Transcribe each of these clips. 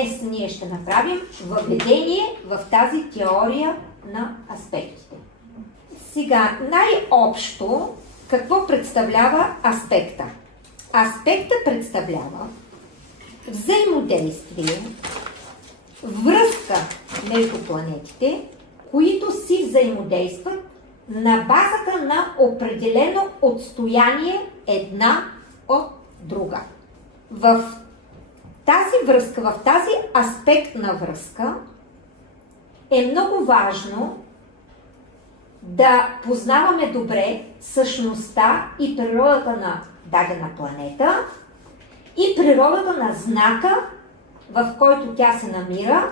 Днес ние ще направим въведение в тази теория на аспектите. Сега, най-общо, какво представлява аспекта? Аспекта представлява взаимодействие, връзка между планетите, които си взаимодействат на базата на определено отстояние една от друга. В тази връзка, в тази аспектна връзка е много важно да познаваме добре същността и природата на дадена планета и природата на знака, в който тя се намира,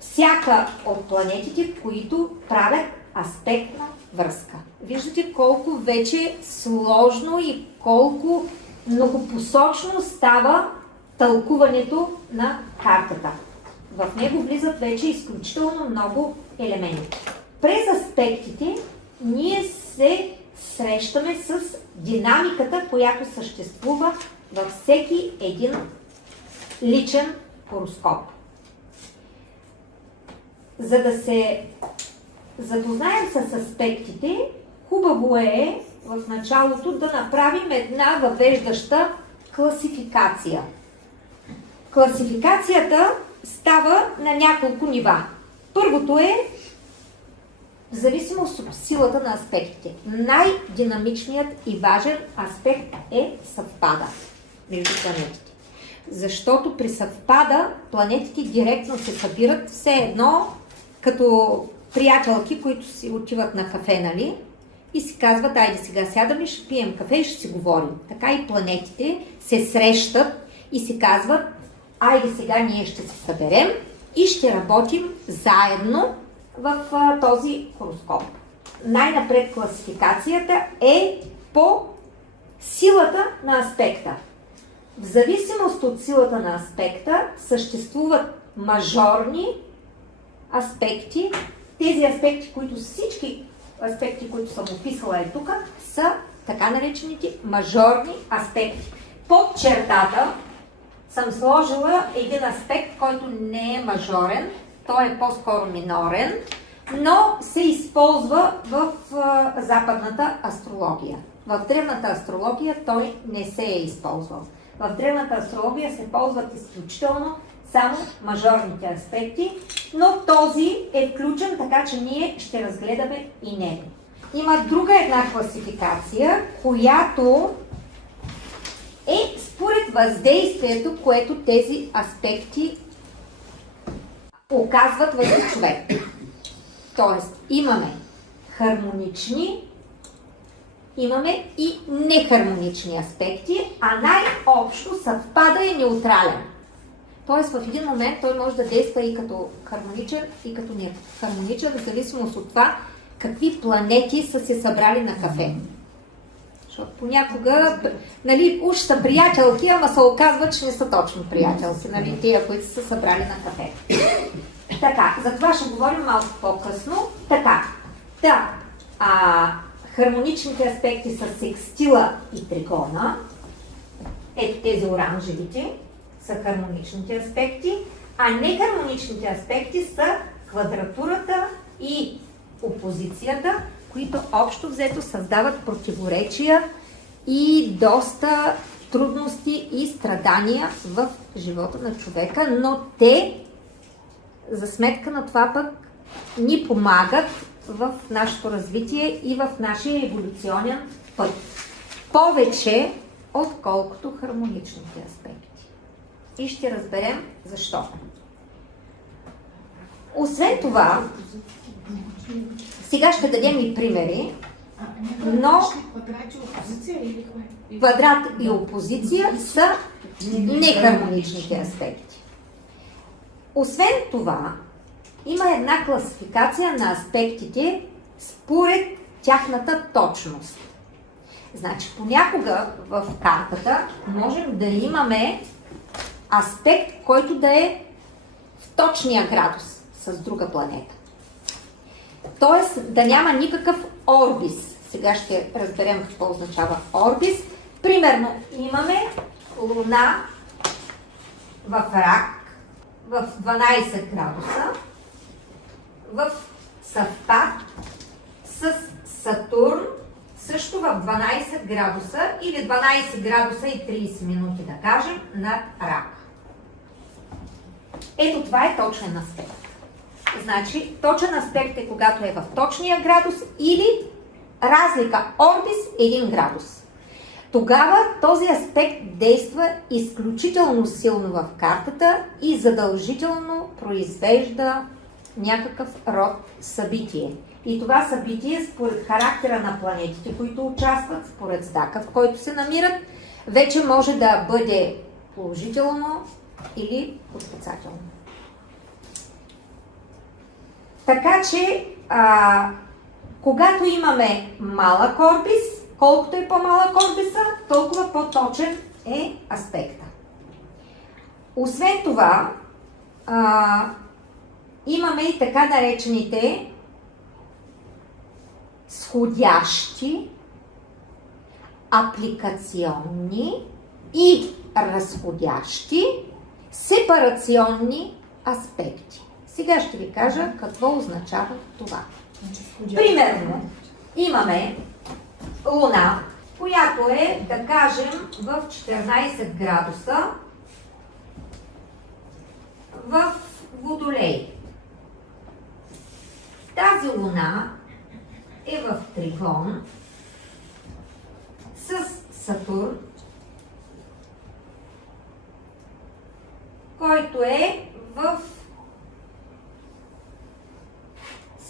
всяка от планетите, които правят аспектна връзка. Виждате колко вече сложно и колко многопосочно става тълкуването на картата. В него влизат вече изключително много елементи. През аспектите ние се срещаме с динамиката, която съществува във всеки един личен хороскоп. За да се запознаем с аспектите, хубаво е в началото да направим една въвеждаща класификация. Класификацията става на няколко нива. Първото е в зависимост от силата на аспектите. Най-динамичният и важен аспект е съвпада между планетите. Защото при съвпада планетите директно се събират все едно като приятелки, които си отиват на кафе, нали? И си казват, айде сега сядаме, ще пием кафе и ще си говорим. Така и планетите се срещат и си казват, айде сега ние ще се съберем и ще работим заедно в този хороскоп. Най-напред класификацията е по силата на аспекта. В зависимост от силата на аспекта съществуват мажорни аспекти. Тези аспекти, всички аспекти, които съм описала е тук, са така наречените мажорни аспекти. Под чертата съм сложила един аспект, който не е мажорен, той е по-скоро минорен, но се използва в западната астрология. В древната астрология той не се е използвал. В древната астрология се ползват изключително само мажорните аспекти, но този е включен, така че ние ще разгледаме и него. Има друга една класификация, която е според въздействието, което тези аспекти оказват върху човек. Тоест, имаме хармонични, имаме и нехармонични аспекти, а най-общо съвпада е неутрален. Тоест, в един момент той може да действа и като хармоничен, и като нехармоничен, в зависимост от това какви планети са се събрали на кафе. Защото понякога, нали, уж са приятелки, ама се оказва, че не са точно приятелки, нали, тия, които са събрали на кафе. Така, за това ще говорим малко по-късно. Така, хармоничните аспекти са секстила и тригона. Ето тези оранжевите са хармоничните аспекти, а нехармоничните аспекти са квадратурата и опозицията, които общо взето създават противоречия и доста трудности и страдания в живота на човека, но те, за сметка на това пък, ни помагат в нашето развитие и в нашия еволюционен път. Повече, отколкото хармоничните аспекти. И ще разберем защо. Освен това, сега ще дадем и примери, но квадрат и опозиция са нехармоничните аспекти. Освен това, има една класификация на аспектите според тяхната точност. Значи, понякога в картата можем да имаме аспект, който да е в точния градус с друга планета. Тоест да няма никакъв орбис. Сега ще разберем какво означава орбис. Примерно имаме Луна в Рак, в 12 градуса в съвпад с Сатурн също в 12 градуса или 12 градуса и 30 минути, да кажем, на Рак. Ето това е точен аспект. Значи, точен аспект е когато е в точния градус или разлика орбис 1 градус. Тогава този аспект действа изключително силно в картата и задължително произвежда някакъв род събитие. И това събитие, според характера на планетите, които участват, според знака, в който се намират, вече може да бъде положително или отрицателно. Така че, когато имаме малък орбис, колкото е по-малък орбиса, толкова по-точен е аспекта. Освен това, имаме и така наречените сходящи, апликационни и разходящи сепарационни аспекти. Сега ще ви кажа какво означава това. Примерно, имаме Луна, която е, да кажем, в 14 градуса в Водолей. Тази Луна е в Тригон с Сатурн, който е в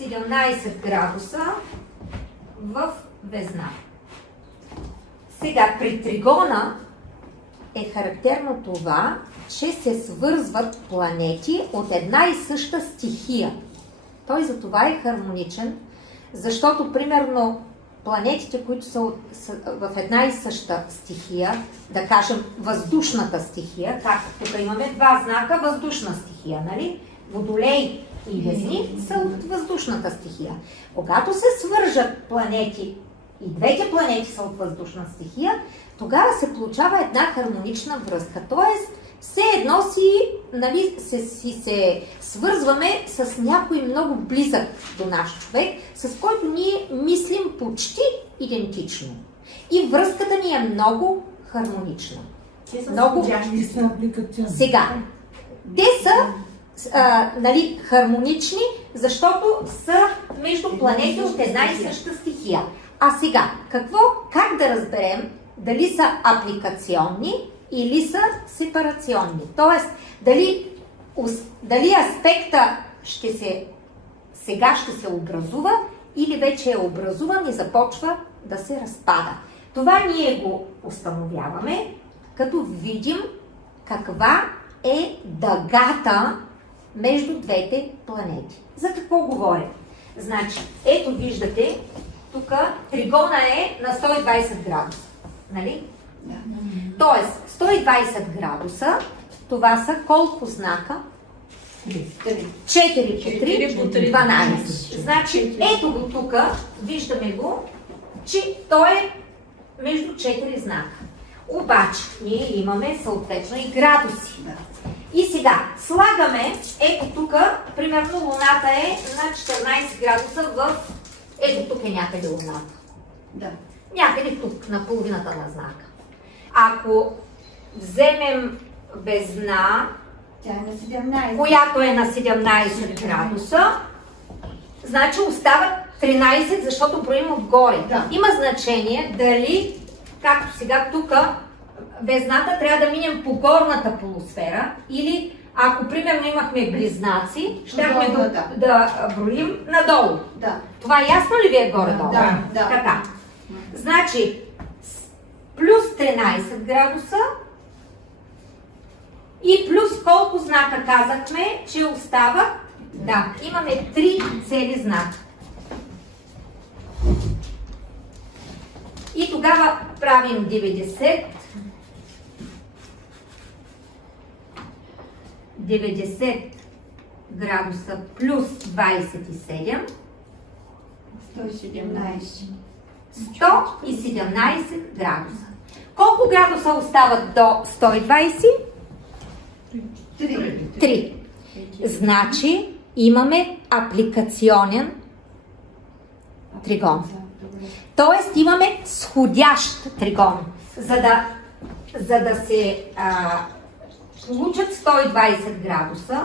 17 градуса в Везна. Сега, при Тригона е характерно това, че се свързват планети от една и съща стихия. Той за това е хармоничен, защото, примерно, планетите, които са в една и съща стихия, да кажем въздушната стихия, както тук имаме два знака, въздушна стихия, нали? Водолей и Везни са от въздушната стихия. Когато се свържат планети и двете планети са от въздушна стихия, тогава се получава една хармонична връзка. Тоест, все едно се свързваме с някой много близък до наш човек, с който ние мислим почти идентично. И връзката ни е много хармонична. Много... Сега, те са хармонични, защото са между планети от една и съща стихия. А сега, как да разберем дали са апликационни или са сепарационни? Тоест, дали аспекта сега ще се образува или вече е образуван и започва да се разпада. Това ние го установяваме, като видим каква е дъгата между двете планети. За какво говоря? Значи, ето виждате, тук тригона е на 120 градуса. Нали? Да. Тоест, 120 градуса, това са колко знака? 4 по 3, 12. Значи, ето го тук, виждаме го, че той е между 4 знака. Обаче, ние имаме съответно и градуси. И сега, слагаме, ето тук, примерно Луната е на 14 градуса в... Ето тук е някъде Луната. Да. Някъде тук, на половината на знака. Ако вземем Везна, която е на 17 градуса, значи остават 13, защото броим отгоре. Да. Има значение дали, както сега тук, Везната трябва да минем по горната полусфера или ако примерно имахме близнаци, щяхме да броим надолу. Да. Това ясно ли ви е горе-долу? Да. Така. Значи, плюс 13 градуса и плюс колко знака казахме, че остава? Да, имаме 3 цели знака. И тогава правим 90 градуса плюс 27. 117 градуса. Колко градуса остават до 120? 3. Значи имаме апликационен тригон. Тоест имаме сходящ тригон. За да се получат 120 градуса,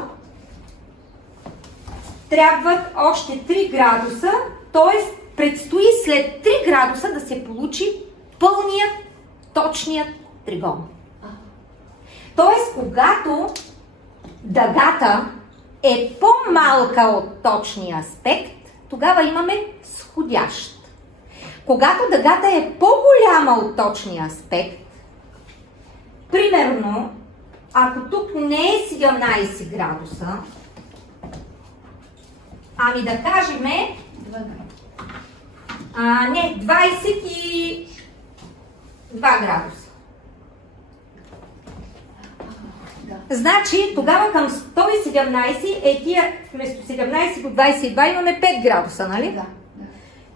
трябват още 3 градуса, т.е. предстои след 3 градуса да се получи пълният, точният тригон. Тоест, когато дъгата е по-малка от точния аспект, тогава имаме сходящ. Когато дъгата е по-голяма от точния аспект, примерно, ако тук не е 17 градуса, ами да кажем, не, 22 градуса. Значи, тогава към 117 е тия, вместо 17 до 22 имаме 5 градуса, нали? Да.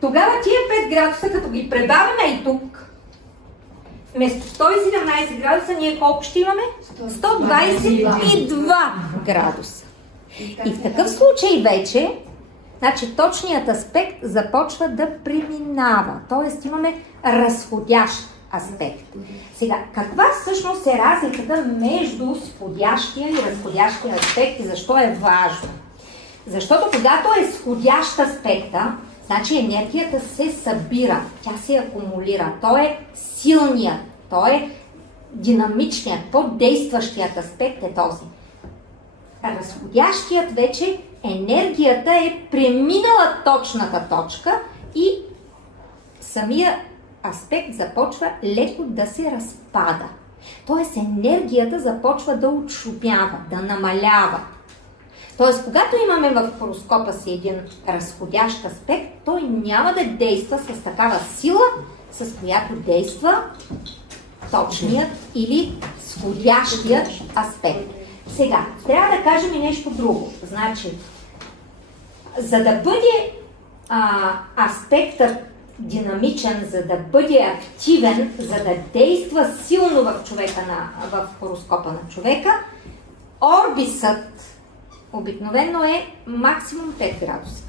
Тогава тия 5 градуса, като ги прибавяме и тук, вместо 117 градуса, ние колко ще имаме? 122 градуса. И в такъв случай вече, значи точният аспект започва да преминава, т.е. имаме разходящ аспект. Сега, каква всъщност е разликата между сходящия и разходящия аспект и защо е важно? Защото когато е сходящ аспекта, значи енергията се събира, тя се акумулира, той е силният, той е динамичният, по-действащият аспект е този. Разходящият вече енергията е преминала точната точка и самия аспект започва леко да се разпада. Тоест енергията започва да отшумява, да намалява. Тоест, когато имаме в хороскопа си един разходящ аспект, той няма да действа с такава сила, с която действа точният или сходящият аспект. Сега, трябва да кажем и нещо друго. Значи, за да бъде аспектът динамичен, за да бъде активен, за да действа силно в хороскопа на човека, орбисът обикновено е максимум 5 градуса.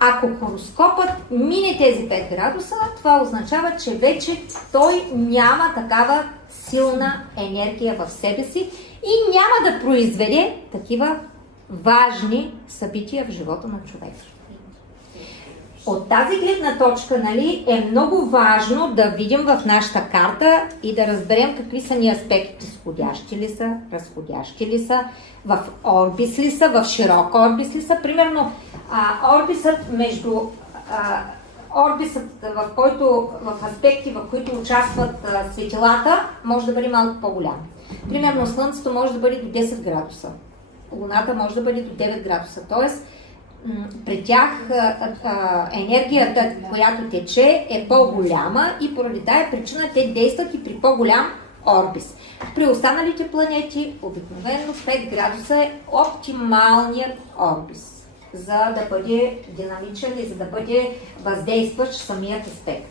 Ако хороскопът мине тези 5 градуса, това означава, че вече той няма такава силна енергия в себе си и няма да произведе такива важни събития в живота на човека. От тази гледна точка, нали, е много важно да видим в нашата карта и да разберем какви са ни аспекти. Сходящи ли са, разходящи ли са, в орбис ли са, в широк орбис ли са. Примерно, орбисът в аспекти, в които участват светилата, може да бъде малко по-голям. Примерно, Слънцето може да бъде до 10 градуса, Луната може да бъде до 9 градуса. Тоест, при тях енергията, която тече, е по-голяма и поради тая причина те действат и при по-голям орбис. При останалите планети обикновено 5 градуса е оптималният орбис, за да бъде динамичен и за да бъде въздействащ самият аспект.